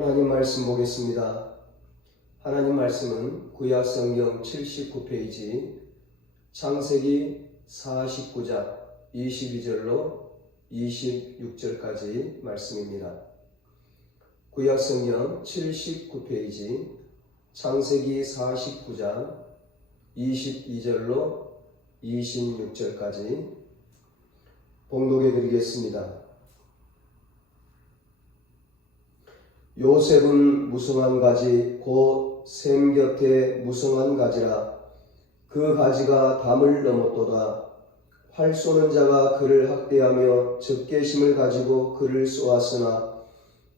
하나님 말씀 보겠습니다. 하나님 말씀은 구약성경 79페이지 창세기 49장 22절로 26절까지 말씀입니다. 구약성경 79페이지 창세기 49장 22절로 26절까지 봉독해 드리겠습니다. 요셉은 무성한 가지 곧 샘 곁에 무성한 가지라. 그 가지가 담을 넘었도다. 활 쏘는 자가 그를 학대하며 적개심을 가지고 그를 쏘았으나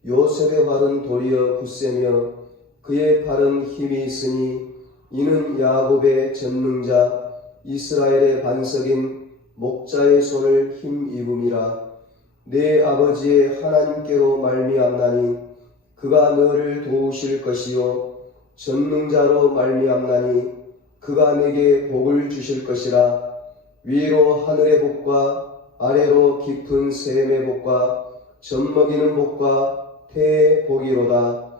요셉의 활은 도리어 굳세며 그의 팔은 힘이 있으니 이는 야곱의 전능자 이스라엘의 반석인 목자의 손을 힘입음이라. 내 아버지의 하나님께로 말미암나니 그가 너를 도우실 것이요 전능자로 말미암나니 그가 내게 복을 주실 것이라. 위로 하늘의 복과 아래로 깊은 샘의 복과 젖먹이는 복과 태의 복이로다.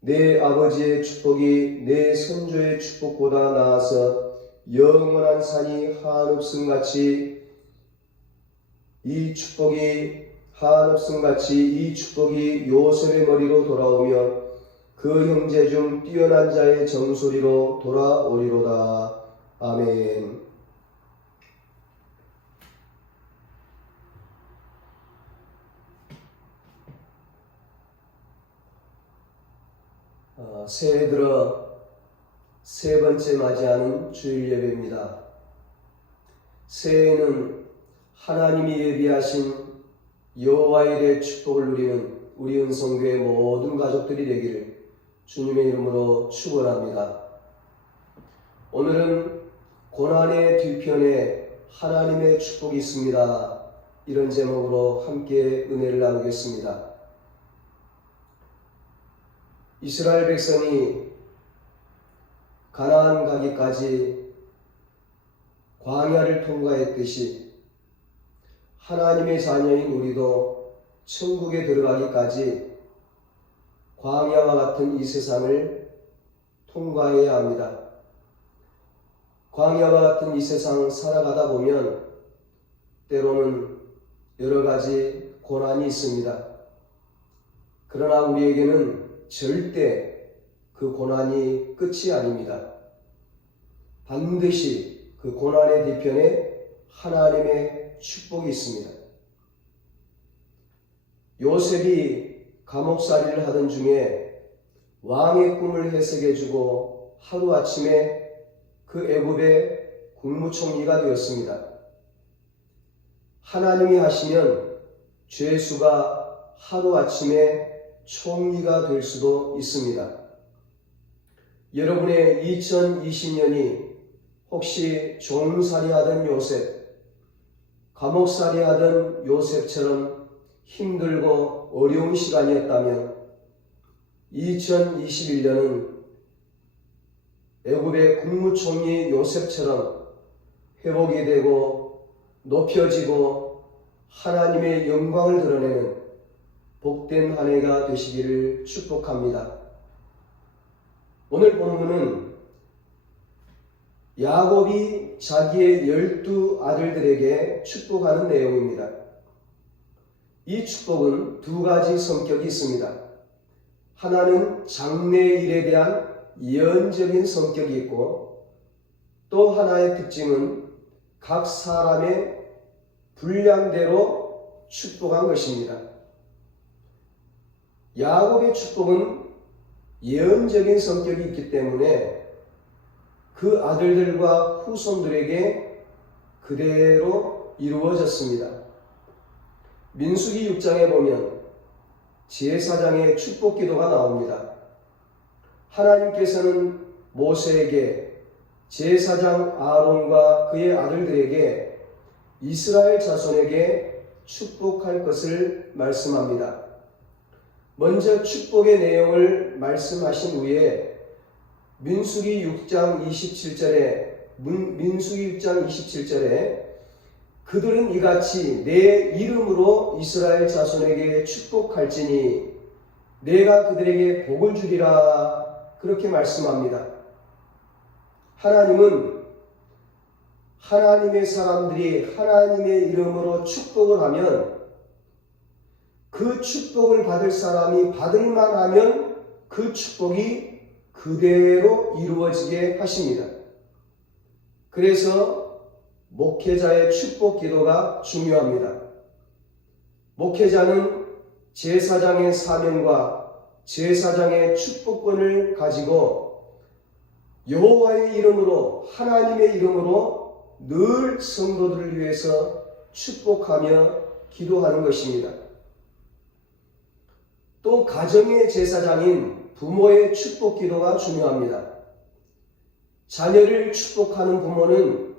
내 아버지의 축복이 내 선조의 축복보다 나아서 영원한 산이 한없음같이 이 축복이 요셉의 머리로 돌아오며 그 형제 중 뛰어난 자의 정소리로 돌아오리로다. 아멘. 새해 들어 세 번째 맞이하는 주일 예배입니다. 새해에는 하나님이 예비하신 여호와의 축복을 누리는 우리 은성교회 모든 가족들이 되기를 주님의 이름으로 축원합니다. 오늘은 고난의 뒤편에 하나님의 축복이 있습니다. 이런 제목으로 함께 은혜를 나누겠습니다. 이스라엘 백성이 가나안 가기까지 광야를 통과했듯이 하나님의 자녀인 우리도 천국에 들어가기까지 광야와 같은 이 세상을 통과해야 합니다. 광야와 같은 이 세상 살아가다 보면 때로는 여러 가지 고난이 있습니다. 그러나 우리에게는 절대 그 고난이 끝이 아닙니다. 반드시 그 고난의 뒤편에 하나님의 축복이 있습니다. 요셉이 감옥살이를 하던 중에 왕의 꿈을 해석해주고 하루아침에 그 애굽의 국무총리가 되었습니다. 하나님이 하시면 죄수가 하루아침에 총리가 될 수도 있습니다. 여러분의 2020년이 혹시 종살이하던 요셉, 감옥살이하던 요셉처럼 힘들고 어려운 시간이었다면 2021년은 애굽의 국무총리 요셉처럼 회복이 되고 높여지고 하나님의 영광을 드러내는 복된 한 해가 되시기를 축복합니다. 오늘 본문은 야곱이 자기의 12 아들들에게 축복하는 내용입니다. 이 축복은 두 가지 성격이 있습니다. 하나는 장래일에 대한 예언적인 성격이 있고 또 하나의 특징은 각 사람의 분량대로 축복한 것입니다. 야곱의 축복은 예언적인 성격이 있기 때문에 그 아들들과 후손들에게 그대로 이루어졌습니다. 민수기 6장에 보면 제사장의 축복 기도가 나옵니다. 하나님께서는 모세에게 제사장 아론과 그의 아들들에게 이스라엘 자손에게 축복할 것을 말씀합니다. 먼저 축복의 내용을 말씀하신 후에 민수기 6장 27절에 그들은 이같이 내 이름으로 이스라엘 자손에게 축복할지니 내가 그들에게 복을 주리라 그렇게 말씀합니다. 하나님은 하나님의 사람들이 하나님의 이름으로 축복을 하면 그 축복을 받을 사람이 받을 만하면 그 축복이 그대로 이루어지게 하십니다. 그래서 목회자의 축복 기도가 중요합니다. 목회자는 제사장의 사명과 제사장의 축복권을 가지고 여호와의 이름으로 하나님의 이름으로 늘 성도들을 위해서 축복하며 기도하는 것입니다. 또 가정의 제사장인 부모의 축복 기도가 중요합니다. 자녀를 축복하는 부모는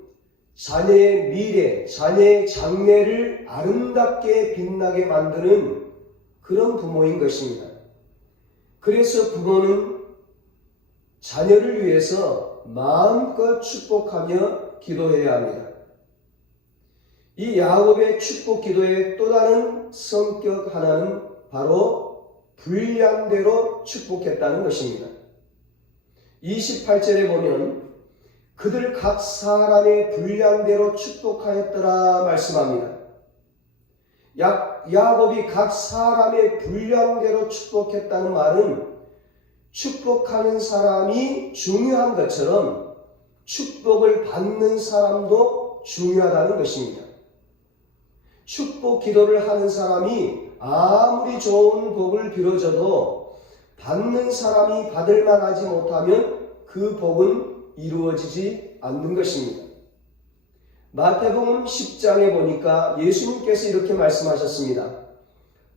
자녀의 미래, 자녀의 장래를 아름답게 빛나게 만드는 그런 부모인 것입니다. 그래서 부모는 자녀를 위해서 마음껏 축복하며 기도해야 합니다. 이 야곱의 축복 기도의 또 다른 성격 하나는 바로 분량대로 축복했다는 것입니다. 28절에 보면 그들 각 사람의 분량대로 축복하였더라 말씀합니다. 야곱이 각 사람의 분량대로 축복했다는 말은 축복하는 사람이 중요한 것처럼 축복을 받는 사람도 중요하다는 것입니다. 축복 기도를 하는 사람이 아무리 좋은 복을 빌어줘도 받는 사람이 받을 만하지 못하면 그 복은 이루어지지 않는 것입니다. 마태복음 10장에 보니까 예수님께서 이렇게 말씀하셨습니다.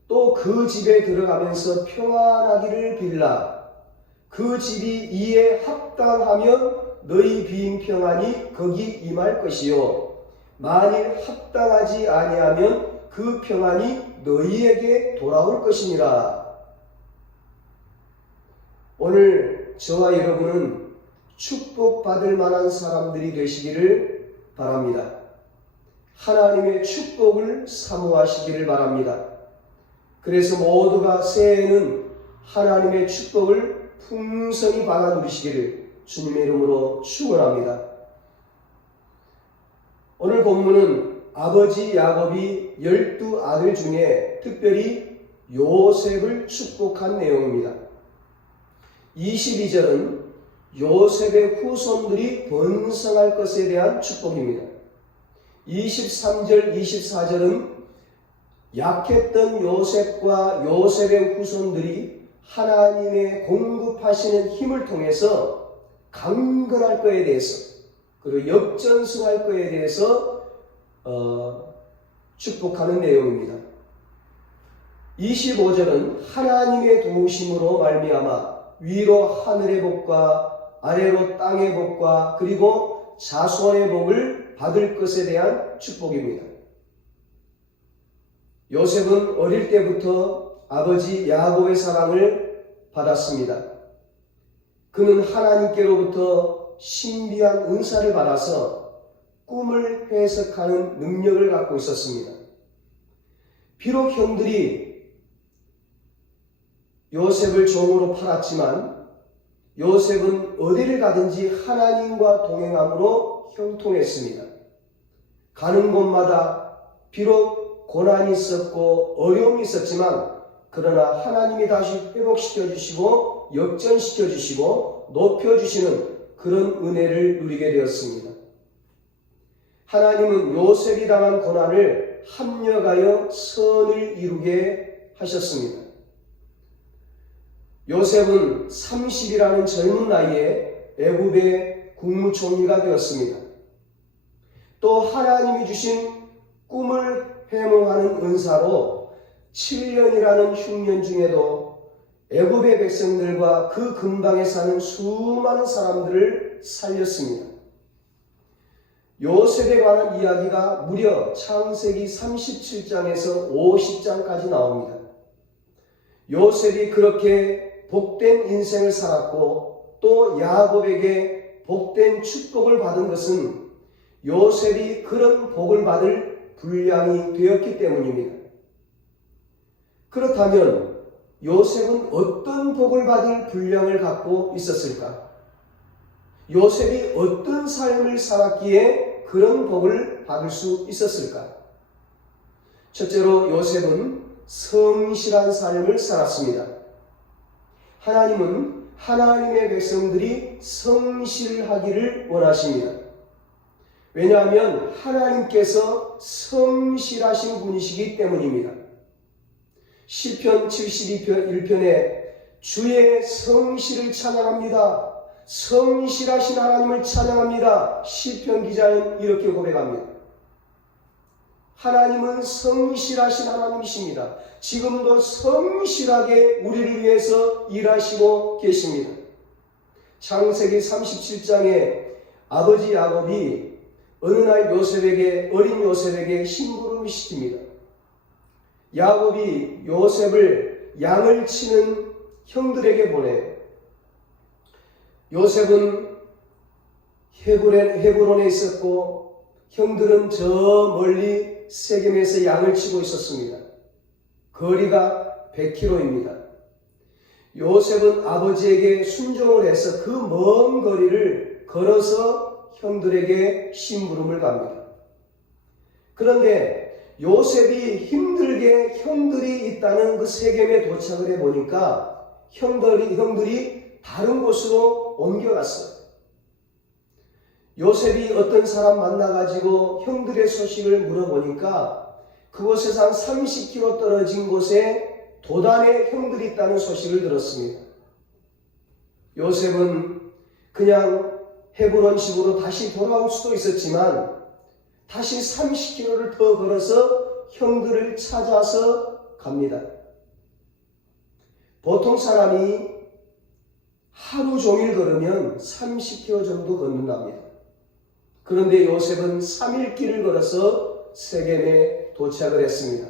또 그 집에 들어가면서 평안하기를 빌라. 그 집이 이에 합당하면 너희 빈 평안이 거기 임할 것이요. 만일 합당하지 아니하면 그 평안이 너희에게 돌아올 것이니라. 오늘 저와 여러분은 축복받을 만한 사람들이 되시기를 바랍니다. 하나님의 축복을 사모하시기를 바랍니다. 그래서 모두가 새해에는 하나님의 축복을 풍성히 받아 누리시기를 주님의 이름으로 축원합니다. 오늘 본문은 아버지 야곱이 12아들 중에 특별히 요셉을 축복한 내용입니다. 22절은 요셉의 후손들이 번성할 것에 대한 축복입니다. 23절, 24절은 약했던 요셉과 요셉의 후손들이 하나님의 공급하시는 힘을 통해서 강건할 것에 대해서 그리고 역전승할 것에 대해서 축복하는 내용입니다. 25절은 하나님의 도우심으로 말미암아 위로 하늘의 복과 아래로 땅의 복과 그리고 자손의 복을 받을 것에 대한 축복입니다. 요셉은 어릴 때부터 아버지 야곱의 사랑을 받았습니다. 그는 하나님께로부터 신비한 은사를 받아서 꿈을 해석하는 능력을 갖고 있었습니다. 비록 형들이 요셉을 종으로 팔았지만 요셉은 어디를 가든지 하나님과 동행함으로 형통했습니다. 가는 곳마다 비록 고난이 있었고 어려움이 있었지만 그러나 하나님이 다시 회복시켜 주시고 역전시켜 주시고 높여 주시는 그런 은혜를 누리게 되었습니다. 하나님은 요셉이 당한 고난을 합력하여 선을 이루게 하셨습니다. 요셉은 30이라는 젊은 나이에 애굽의 국무총리가 되었습니다. 또 하나님이 주신 꿈을 회몽하는 은사로 7년이라는 흉년 중에도 애굽의 백성들과 그 근방에 사는 수많은 사람들을 살렸습니다. 요셉에 관한 이야기가 무려 창세기 37장에서 50장까지 나옵니다. 요셉이 그렇게 복된 인생을 살았고 또 야곱에게 복된 축복을 받은 것은 요셉이 그런 복을 받을 분량이 되었기 때문입니다. 그렇다면 요셉은 어떤 복을 받을 분량을 갖고 있었을까? 요셉이 어떤 삶을 살았기에 그런 복을 받을 수 있었을까? 첫째로 요셉은 성실한 삶을 살았습니다. 하나님은 하나님의 백성들이 성실하기를 원하십니다. 왜냐하면 하나님께서 성실하신 분이시기 때문입니다. 시편 72편 1편에 주의 성실을 찬양합니다. 성실하신 하나님을 찬양합니다. 시편 기자는 이렇게 고백합니다. 하나님은 성실하신 하나님이십니다. 지금도 성실하게 우리를 위해서 일하시고 계십니다. 창세기 37장에 아버지 야곱이 어느 날 어린 요셉에게 심부름을 시킵니다. 야곱이 요셉을 양을 치는 형들에게 보내. 요셉은 헤브론에 있었고 형들은 저 멀리 세겜에서 양을 치고 있었습니다. 거리가 100km입니다. 요셉은 아버지에게 순종을 해서 그 먼 거리를 걸어서 형들에게 심부름을 갑니다. 그런데 요셉이 힘들게 형들이 있다는 그 세겜에 도착을 해보니까 형들이 다른 곳으로 옮겨갔어요. 요셉이 어떤 사람 만나가지고 형들의 소식을 물어보니까 그곳에서 한 30km 떨어진 곳에 도단의 형들이 있다는 소식을 들었습니다. 요셉은 그냥 헤브론식으로 다시 돌아올 수도 있었지만 다시 30km를 더 걸어서 형들을 찾아서 갑니다. 보통 사람이 하루 종일 걸으면 30km 정도 걷는답니다. 그런데 요셉은 3일 길을 걸어서 세겜에 도착을 했습니다.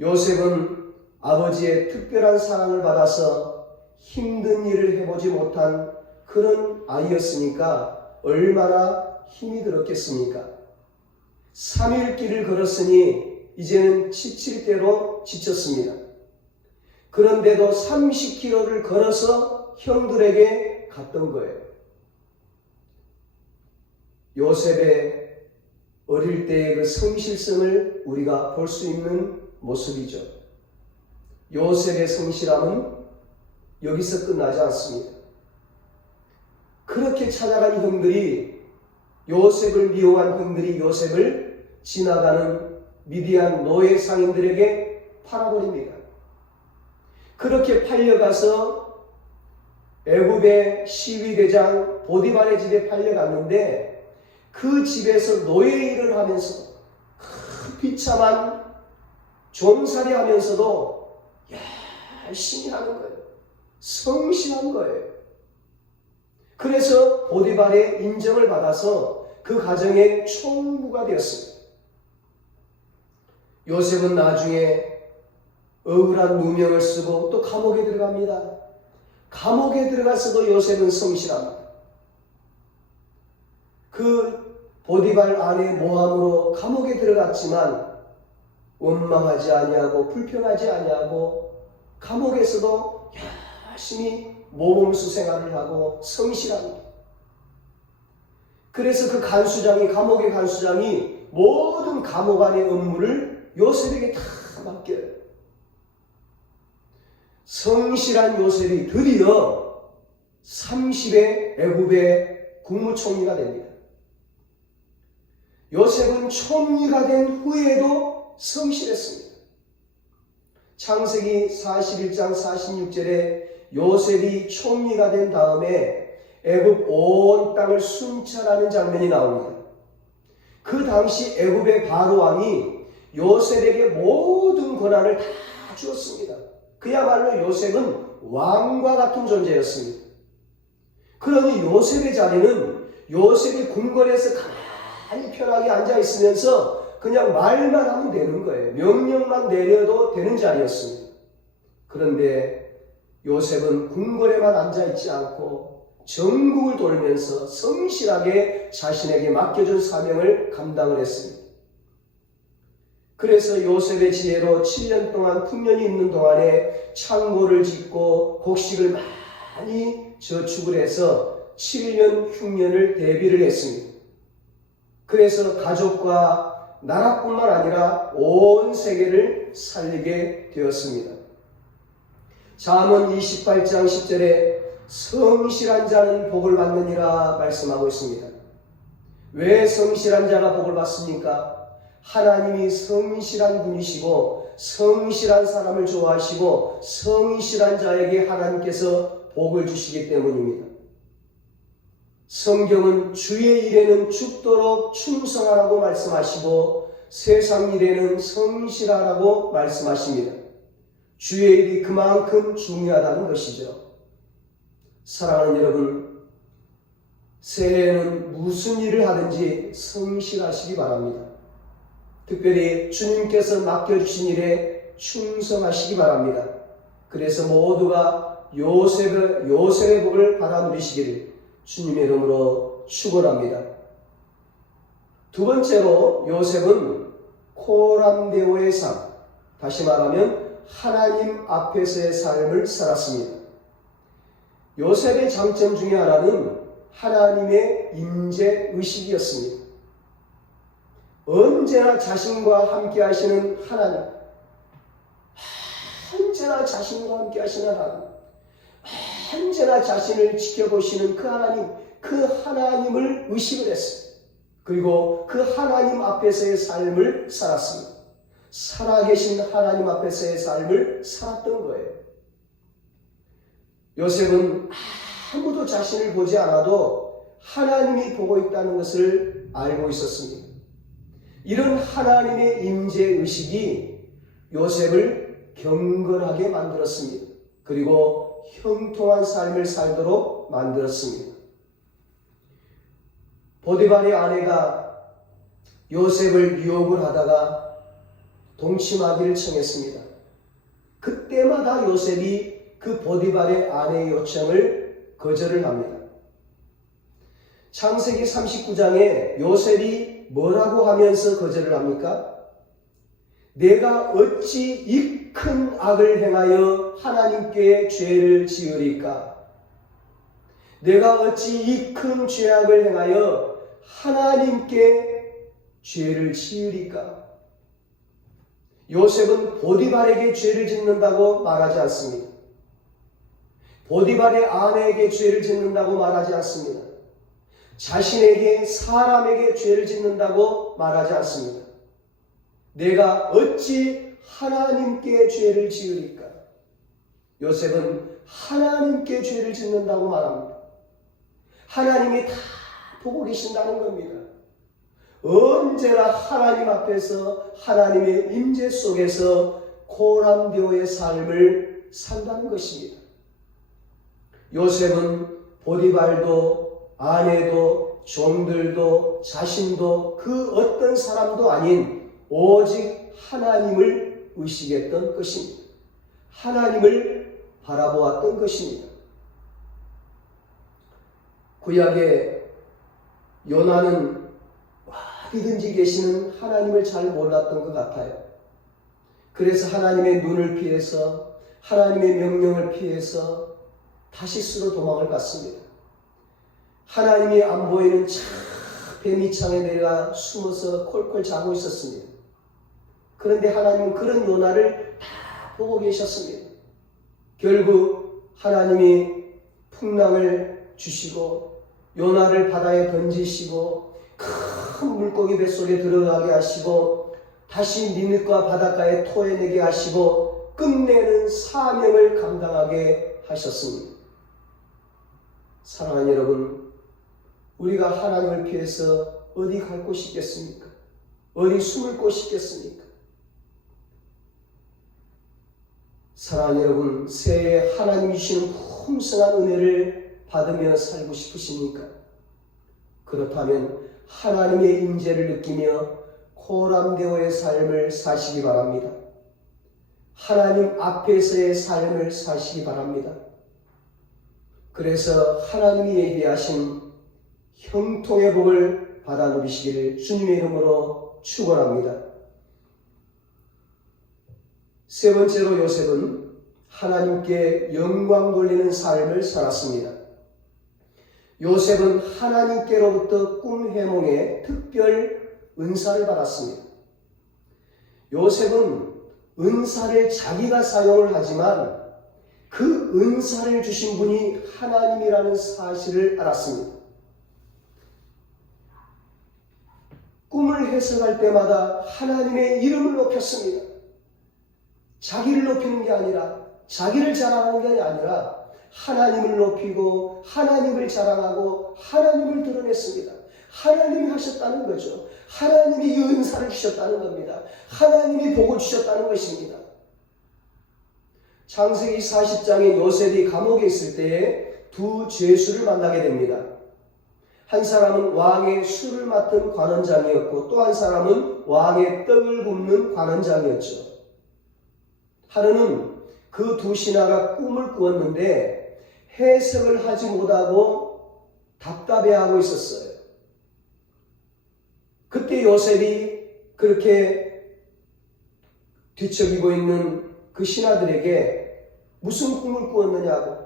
요셉은 아버지의 특별한 사랑을 받아서 힘든 일을 해보지 못한 그런 아이였으니까 얼마나 힘이 들었겠습니까? 3일 길을 걸었으니 이제는 지칠 대로 지쳤습니다. 그런데도 30km를 걸어서 형들에게 갔던 거예요. 요셉의 어릴 때의 그 성실성을 우리가 볼 수 있는 모습이죠. 요셉의 성실함은 여기서 끝나지 않습니다. 그렇게 찾아간 형들이 요셉을 미워한 형들이 요셉을 지나가는 미디안 노예 상인들에게 팔아버립니다. 그렇게 팔려가서 애굽의 시위대장 보디발의 집에 팔려갔는데 그 집에서 노예 일을 하면서 비참한 종살이 하면서도 열심히 하는 거예요. 성실한 거예요. 그래서 보디발의 인정을 받아서 그 가정의 총무가 되었습니다. 요셉은 나중에 억울한 누명을 쓰고 또 감옥에 들어갑니다. 감옥에 들어가서도 요셉은 성실합니다. 그 보디발 아내 모함으로 감옥에 들어갔지만 원망하지 아니하고 불평하지 아니하고 감옥에서도 열심히 모범수 생활을 하고 성실합니다. 그래서 그 감옥의 간수장이 모든 감옥 안의 업무를 요셉에게 다 맡겨요. 성실한 요셉이 드디어 30의 애굽의 국무총리가 됩니다. 요셉은 총리가 된 후에도 성실했습니다. 창세기 41장 46절에 요셉이 총리가 된 다음에 애굽 온 땅을 순찰하는 장면이 나옵니다. 그 당시 애굽의 바로 왕이 요셉에게 모든 권한을 다 주었습니다. 그야말로 요셉은 왕과 같은 존재였습니다. 그러니 요셉의 자리는 요셉이 궁궐에서 가만히 편하게 앉아 있으면서 그냥 말만 하면 되는 거예요. 명령만 내려도 되는 자리였습니다. 그런데 요셉은 궁궐에만 앉아 있지 않고 전국을 돌면서 성실하게 자신에게 맡겨준 사명을 감당을 했습니다. 그래서 요셉의 지혜로 7년 동안 풍년이 있는 동안에 창고를 짓고 곡식을 많이 저축을 해서 7년 흉년을 대비를 했습니다. 그래서 가족과 나라뿐만 아니라 온 세계를 살리게 되었습니다. 잠언 28장 10절에 성실한 자는 복을 받느니라 말씀하고 있습니다. 왜 성실한 자가 복을 받습니까? 하나님이 성실한 분이시고 성실한 사람을 좋아하시고 성실한 자에게 하나님께서 복을 주시기 때문입니다. 성경은 주의 일에는 죽도록 충성하라고 말씀하시고 세상 일에는 성실하라고 말씀하십니다. 주의 일이 그만큼 중요하다는 것이죠. 사랑하는 여러분, 새해에는 무슨 일을 하든지 성실하시기 바랍니다. 특별히 주님께서 맡겨주신 일에 충성하시기 바랍니다. 그래서 모두가 요셉의 복을 받아 누리시기를 주님의 이름으로 축원합니다. 두 번째로 요셉은 코람데오의 삶, 다시 말하면 하나님 앞에서의 삶을 살았습니다. 요셉의 장점 중에 하나는 하나님의 임재 의식이었습니다. 언제나 자신과 함께 하시는 하나님, 언제나 자신과 함께 하시는 하나님, 언제나 자신을 지켜보시는 그 하나님을 의식을 했습니다. 그리고 그 하나님 앞에서의 삶을 살았습니다. 살아계신 하나님 앞에서의 삶을 살았던 거예요. 요셉은 아무도 자신을 보지 않아도 하나님이 보고 있다는 것을 알고 있었습니다. 이런 하나님의 임재의식이 요셉을 경건하게 만들었습니다. 그리고 형통한 삶을 살도록 만들었습니다. 보디발의 아내가 요셉을 유혹을 하다가 동침하기를 청했습니다. 그때마다 요셉이 그 보디발의 아내의 요청을 거절을 합니다. 창세기 39장에 요셉이 뭐라고 하면서 거절을 합니까? 내가 어찌 이 큰 악을 행하여 하나님께 죄를 지으리까? 내가 어찌 이 큰 죄악을 행하여 하나님께 죄를 지으리까? 요셉은 보디발에게 죄를 짓는다고 말하지 않습니다. 보디발의 아내에게 죄를 짓는다고 말하지 않습니다. 자신에게 사람에게 죄를 짓는다고 말하지 않습니다. 내가 어찌 하나님께 죄를 지으리까? 요셉은 하나님께 죄를 짓는다고 말합니다. 하나님이 다 보고 계신다는 겁니다. 언제나 하나님 앞에서 하나님의 임재 속에서 코람데오의 삶을 산다는 것입니다. 요셉은 보디발도 아내도 종들도 자신도 그 어떤 사람도 아닌 오직 하나님을 의식했던 것입니다. 하나님을 바라보았던 것입니다. 구약에 요나는 어디든지 계시는 하나님을 잘 몰랐던 것 같아요. 그래서 하나님의 눈을 피해서 하나님의 명령을 피해서 다시스로 도망을 갔습니다. 하나님이 안 보이는 뱀이창에 내가 숨어서 콜콜 자고 있었습니다. 그런데 하나님은 그런 요나를 다 보고 계셨습니다. 결국 하나님이 풍랑을 주시고 요나를 바다에 던지시고 큰 물고기 뱃속에 들어가게 하시고 다시 니느과 바닷가에 토해내게 하시고 끝내는 사명을 감당하게 하셨습니다. 사랑하는 여러분, 우리가 하나님을 피해서 어디 갈 곳이 있겠습니까? 어디 숨을 곳이 있겠습니까? 사랑하는 여러분, 새해에 하나님이 주시는 풍성한 은혜를 받으며 살고 싶으십니까? 그렇다면 하나님의 임재를 느끼며 코람데오의 삶을 사시기 바랍니다. 하나님 앞에서의 삶을 사시기 바랍니다. 그래서 하나님이 예비하신 형통의 복을 받아 누리시기를 주님의 이름으로 축원합니다. 세 번째로 요셉은 하나님께 영광 돌리는 삶을 살았습니다. 요셉은 하나님께로부터 꿈 해몽에 특별 은사를 받았습니다. 요셉은 은사를 자기가 사용을 하지만 그 은사를 주신 분이 하나님이라는 사실을 알았습니다. 꿈을 해석할 때마다 하나님의 이름을 높였습니다. 자기를 높이는 게 아니라, 자기를 자랑하는 게 아니라 하나님을 높이고 하나님을 자랑하고 하나님을 드러냈습니다. 하나님이 하셨다는 거죠. 하나님이 이 은사를 주셨다는 겁니다. 하나님이 복을 주셨다는 것입니다. 창세기 40장에 요셉이 감옥에 있을 때에 두 죄수를 만나게 됩니다. 한 사람은 왕의 술을 맡은 관원장이었고 또 한 사람은 왕의 떡을 굽는 관원장이었죠. 하루는 그 두 신하가 꿈을 꾸었는데 해석을 하지 못하고 답답해하고 있었어요. 그때 요셉이 그렇게 뒤척이고 있는 그 신하들에게 무슨 꿈을 꾸었느냐고,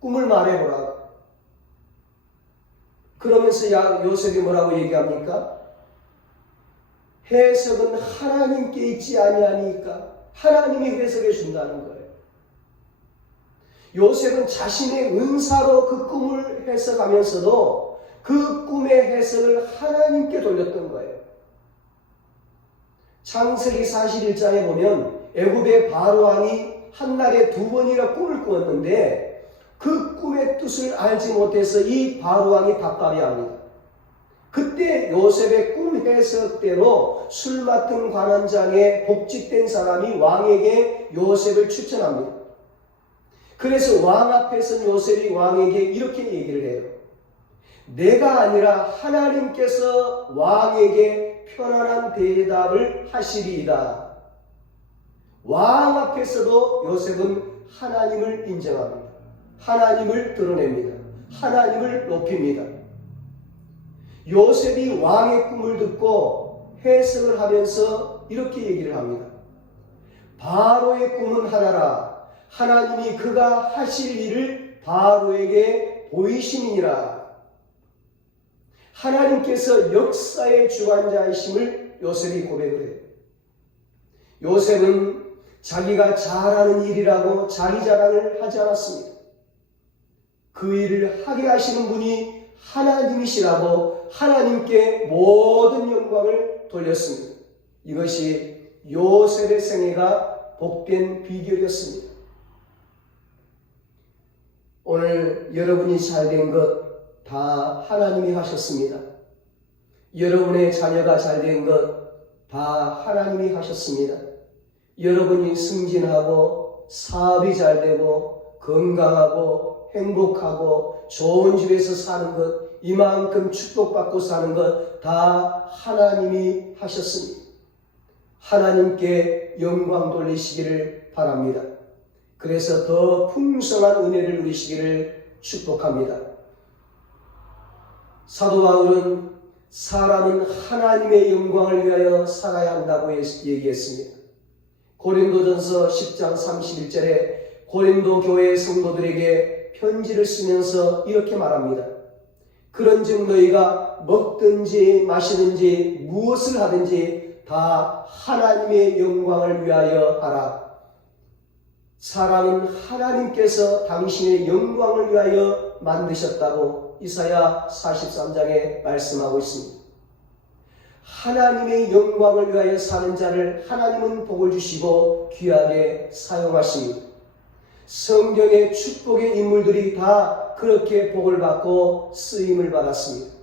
꿈을 말해보라고. 그러면서 요셉이 뭐라고 얘기합니까? 해석은 하나님께 있지 아니하니까 하나님이 해석해 준다는 거예요. 요셉은 자신의 은사로 그 꿈을 해석하면서도 그 꿈의 해석을 하나님께 돌렸던 거예요. 창세기 41장에 보면 애굽의 바로왕이 한날에 2번이나 꿈을 꾸었는데 그 꿈의 뜻을 알지 못해서 이 바로왕이 답답해합니다. 그때 요셉의 꿈 해석대로 술 맡은 관원장에 복직된 사람이 왕에게 요셉을 추천합니다. 그래서 왕 앞에서 요셉이 왕에게 이렇게 얘기를 해요. 내가 아니라 하나님께서 왕에게 편안한 대답을 하시리이다. 왕 앞에서도 요셉은 하나님을 인정합니다. 하나님을 드러냅니다. 하나님을 높입니다. 요셉이 왕의 꿈을 듣고 해석을 하면서 이렇게 얘기를 합니다. 바로의 꿈은 하나라. 하나님이 그가 하실 일을 바로에게 보이심이니라. 하나님께서 역사의 주관자이심을 요셉이 고백을 해요. 요셉은 자기가 잘하는 일이라고 자기 자랑을 하지 않았습니다. 그 일을 하게 하시는 분이 하나님이시라고 하나님께 모든 영광을 돌렸습니다. 이것이 요셉의 생애가 복된 비결이었습니다. 오늘 여러분이 잘된 것 다 하나님이 하셨습니다. 여러분의 자녀가 잘된 것 다 하나님이 하셨습니다. 여러분이 승진하고 사업이 잘되고 건강하고 행복하고 좋은 집에서 사는 것, 이만큼 축복받고 사는 것 다 하나님이 하셨습니다. 하나님께 영광 돌리시기를 바랍니다. 그래서 더 풍성한 은혜를 누리시기를 축복합니다. 사도 바울은 사람은 하나님의 영광을 위하여 살아야 한다고 얘기했습니다. 고린도전서 10장 31절에 고린도 교회 성도들에게 편지를 쓰면서 이렇게 말합니다. 그런즉 너희가 먹든지 마시든지 무엇을 하든지 다 하나님의 영광을 위하여 하라. 사람은 하나님께서 당신의 영광을 위하여 만드셨다고 이사야 43장에 말씀하고 있습니다. 하나님의 영광을 위하여 사는 자를 하나님은 복을 주시고 귀하게 사용하십니다. 성경의 축복의 인물들이 다 그렇게 복을 받고 쓰임을 받았습니다.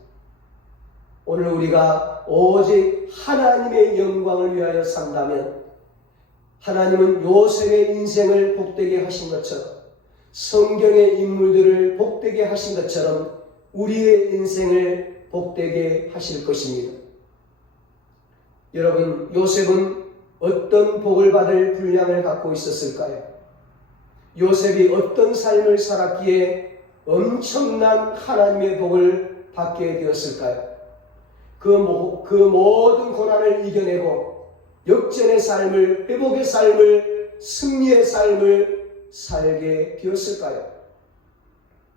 오늘 우리가 오직 하나님의 영광을 위하여 산다면 하나님은 요셉의 인생을 복되게 하신 것처럼 성경의 인물들을 복되게 하신 것처럼 우리의 인생을 복되게 하실 것입니다. 여러분, 요셉은 어떤 복을 받을 분량을 갖고 있었을까요? 요셉이 어떤 삶을 살았기에 엄청난 하나님의 복을 받게 되었을까요? 그 모든 고난을 이겨내고 역전의 삶을, 회복의 삶을 승리의 삶을 살게 되었을까요?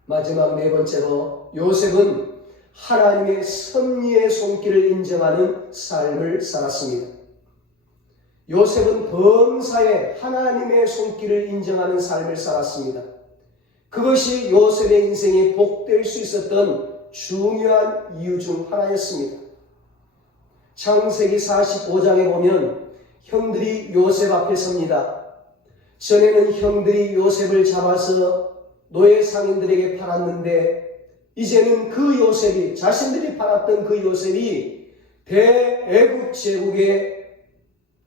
마지막 네 번째로 요셉은 하나님의 섭리의 손길을 인정하는 삶을 살았습니다. 요셉은 범사에 하나님의 손길을 인정하는 삶을 살았습니다. 그것이 요셉의 인생이 복될 수 있었던 중요한 이유 중 하나였습니다. 창세기 45장에 보면 형들이 요셉 앞에 섭니다. 전에는 형들이 요셉을 잡아서 노예 상인들에게 팔았는데 이제는 그 요셉이, 자신들이 팔았던 그 요셉이 대애굽 제국의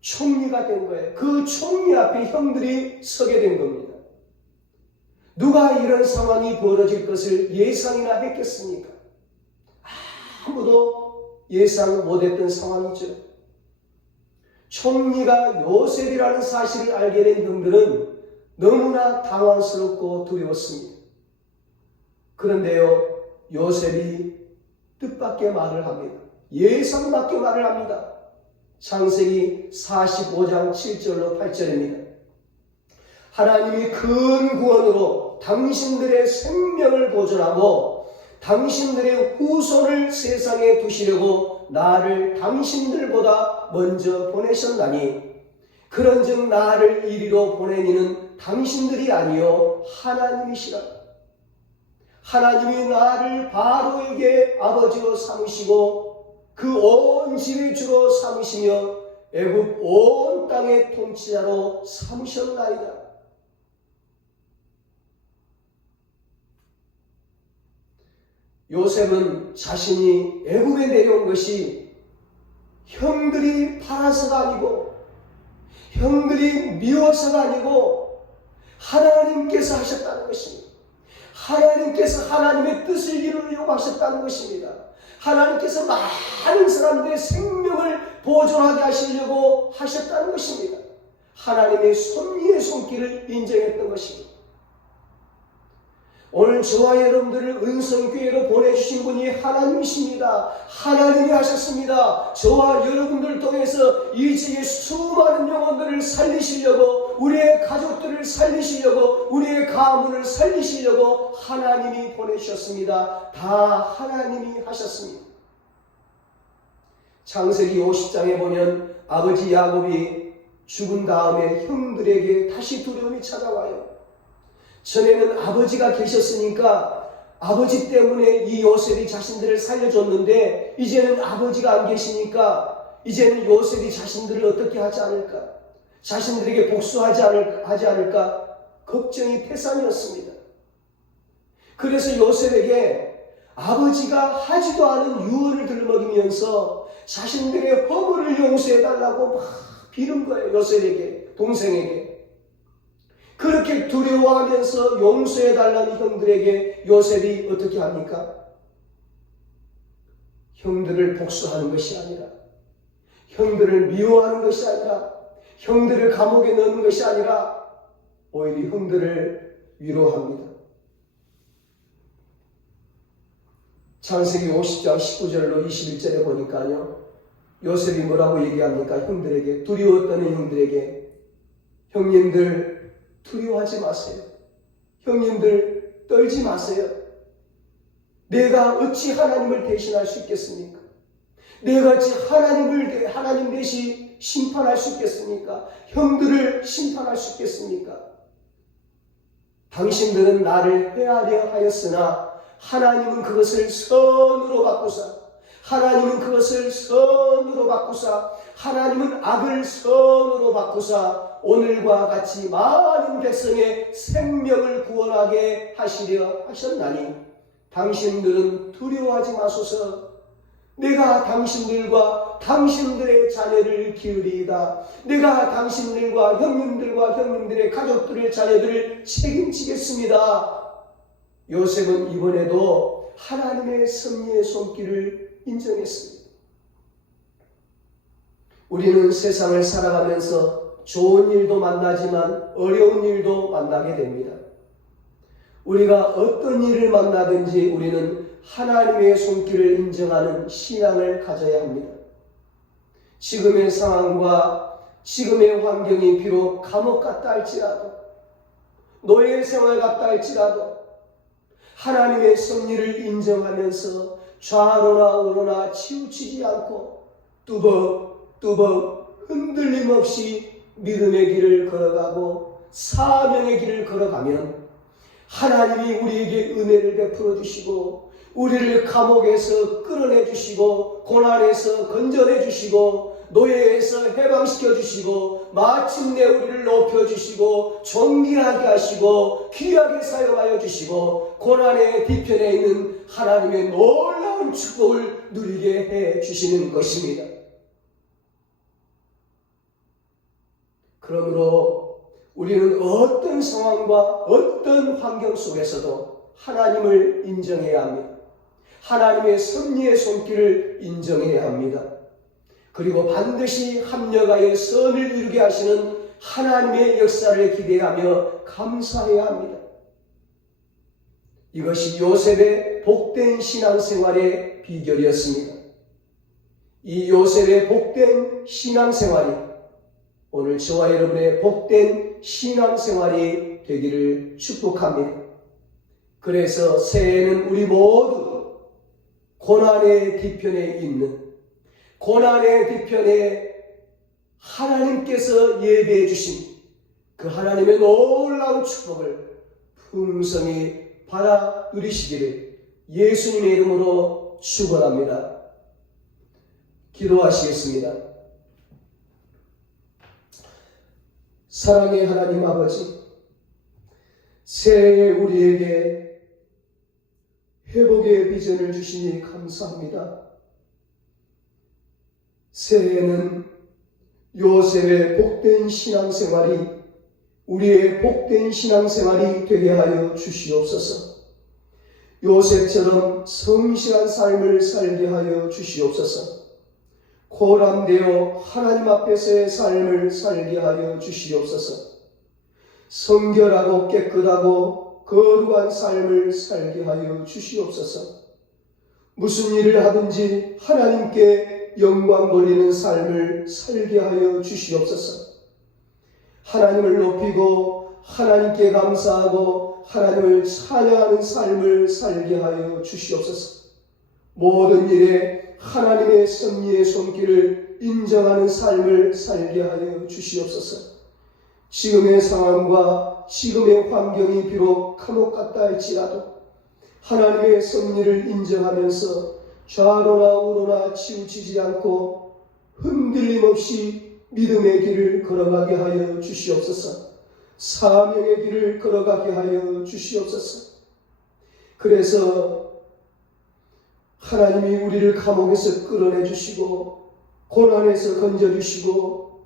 총리가 된 거예요. 그 총리 앞에 형들이 서게 된 겁니다. 누가 이런 상황이 벌어질 것을 예상이나 했겠습니까? 아무도 예상 못했던 상황이죠. 총리가 요셉이라는 사실을 알게 된 형들은 너무나 당황스럽고 두려웠습니다. 그런데요, 요셉이 뜻밖의 말을 합니다. 예상 밖의 말을 합니다. 창세기 45장 7절로 8절입니다. 하나님이 큰 구원으로 당신들의 생명을 보존하고 당신들의 후손을 세상에 두시려고 나를 당신들보다 먼저 보내셨나니 그런즉 나를 이리로 보낸 이는 당신들이 아니요 하나님이시라. 하나님이 나를 바로에게 아버지로 삼으시고 그 온 집의 주로 삼으시며 애굽 온 땅의 통치자로 삼으셨나이다. 요셉은 자신이 애굽에 내려온 것이 형들이 팔아서가 아니고 형들이 미워서가 아니고 하나님께서 하셨다는 것입니다. 하나님께서 하나님의 뜻을 이루려고 하셨다는 것입니다. 하나님께서 많은 사람들의 생명을 보존하게 하시려고 하셨다는 것입니다. 하나님의 섭리의 손길을 인정했던 것입니다. 오늘 저와 여러분들을 은성교회로 보내주신 분이 하나님이십니다. 하나님이 하셨습니다. 저와 여러분들 통해서 이 지역의 수많은 영혼들을 살리시려고, 우리의 가족들을 살리시려고, 우리의 가문을 살리시려고 하나님이 보내주셨습니다. 다 하나님이 하셨습니다. 창세기 50장에 보면 아버지 야곱이 죽은 다음에 형들에게 다시 두려움이 찾아와요. 전에는 아버지가 계셨으니까 아버지 때문에 이 요셉이 자신들을 살려줬는데 이제는 아버지가 안 계시니까 이제는 요셉이 자신들을 어떻게 하지 않을까? 자신들에게 복수하지 않을까? 걱정이 태산이었습니다. 그래서 요셉에게 아버지가 하지도 않은 유언을 들먹이면서 자신들의 허물을 용서해달라고 막 빌은 거예요. 요셉에게, 동생에게. 그렇게 두려워하면서 용서해달라는 형들에게 요셉이 어떻게 합니까? 형들을 복수하는 것이 아니라, 형들을 미워하는 것이 아니라, 형들을 감옥에 넣는 것이 아니라 오히려 형들을 위로합니다. 창세기 50장 19절로 21절에 보니까요, 요셉이 뭐라고 얘기합니까? 형들에게, 두려웠던 형들에게, 형님들 두려워하지 마세요. 형님들 떨지 마세요. 내가 어찌 하나님을 대신할 수 있겠습니까? 내가 어찌 하나님 대신 심판할 수 있겠습니까? 형들을 심판할 수 있겠습니까? 당신들은 나를 해하려 하였으나 하나님은 그것을 선으로 바꾸사, 하나님은 그것을 선으로 바꾸사, 하나님은 악을 선으로 바꾸사 오늘과 같이 많은 백성의 생명을 구원하게 하시려 하셨나니 당신들은 두려워하지 마소서. 내가 당신들과 당신들의 자녀를 기울이다. 내가 당신들과 형님들의 가족들의 자녀들을 책임지겠습니다. 요셉은 이번에도 하나님의 섭리의 손길을 인정했습니다. 우리는 세상을 살아가면서 좋은 일도 만나지만 어려운 일도 만나게 됩니다. 우리가 어떤 일을 만나든지 우리는 하나님의 손길을 인정하는 신앙을 가져야 합니다. 지금의 상황과 지금의 환경이 비록 감옥 같다 할지라도, 노예 생활 같다 할지라도 하나님의 섭리를 인정하면서 좌로나 우로나 치우치지 않고 뚜벅뚜벅 흔들림 없이 믿음의 길을 걸어가고 사명의 길을 걸어가면 하나님이 우리에게 은혜를 베풀어 주시고 우리를 감옥에서 끌어내 주시고 고난에서 건져내 주시고 노예에서 해방시켜 주시고 마침내 우리를 높여 주시고 존귀하게 하시고 귀하게 사용하여 주시고 고난의 뒤편에 있는 하나님의 놀라운 축복을 누리게 해 주시는 것입니다. 그러므로 우리는 어떤 상황과 어떤 환경 속에서도 하나님을 인정해야 합니다. 하나님의 섭리의 손길을 인정해야 합니다. 그리고 반드시 합력하여 선을 이루게 하시는 하나님의 역사를 기대하며 감사해야 합니다. 이것이 요셉의 복된 신앙생활의 비결이었습니다. 이 요셉의 복된 신앙생활이 오늘 저와 여러분의 복된 신앙생활이 되기를 축복합니다. 그래서 새해에는 우리 모두 고난의 뒤편에 있는, 고난의 뒤편에 하나님께서 예배해 주신 그 하나님의 놀라운 축복을 풍성히 받아 누리시기를 예수님의 이름으로 축원합니다. 기도하시겠습니다. 사랑의 하나님 아버지, 새해에 우리에게 회복의 비전을 주시니 감사합니다. 새해에는 요셉의 복된 신앙생활이 우리의 복된 신앙생활이 되게 하여 주시옵소서. 요셉처럼 성실한 삶을 살게 하여 주시옵소서. 고람되어 하나님 앞에서의 삶을 살게 하여 주시옵소서. 성결하고 깨끗하고 거룩한 삶을 살게 하여 주시옵소서. 무슨 일을 하든지 하나님께 영광 돌리는 삶을 살게 하여 주시옵소서. 하나님을 높이고 하나님께 감사하고 하나님을 찬양하는 삶을 살게 하여 주시옵소서. 모든 일에 하나님의 섭리의 손길을 인정하는 삶을 살게 하여 주시옵소서. 지금의 상황과 지금의 환경이 비록 감옥 같다 할지라도 하나님의 섭리를 인정하면서 좌로나 우로나 치우치지 않고 흔들림 없이 믿음의 길을 걸어가게 하여 주시옵소서. 사명의 길을 걸어가게 하여 주시옵소서. 그래서 하나님이 우리를 감옥에서 끌어내 주시고 고난에서 건져 주시고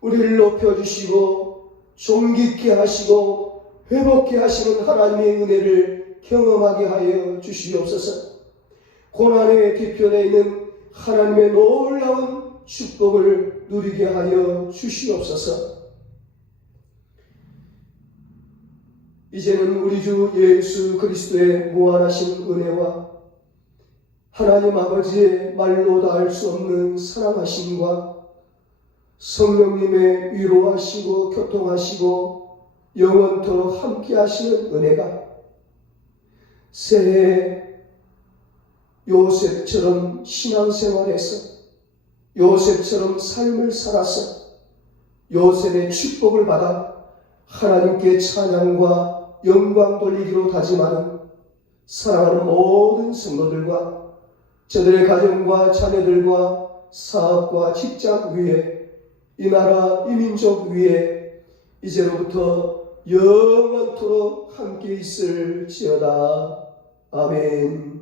우리를 높여 주시고 존귀케 하시고 회복케 하시는 하나님의 은혜를 경험하게 하여 주시옵소서. 고난의 뒤편에 있는 하나님의 놀라운 축복을 누리게 하여 주시옵소서. 이제는 우리 주 예수 그리스도의 무한하신 은혜와 하나님 아버지의 말로 닿을 수 없는 사랑하심과 성령님의 위로하시고 교통하시고 영원토록 함께 하시는 은혜가 새해 요셉처럼 신앙생활에서 요셉처럼 삶을 살아서 요셉의 축복을 받아 하나님께 찬양과 영광 돌리기로 다짐하는 사랑하는 모든 성도들과 저들의 가정과 자녀들과 사업과 직장 위에 이 나라 이 민족 위에 이제로부터 영원토록 함께 있을지어다. 아멘.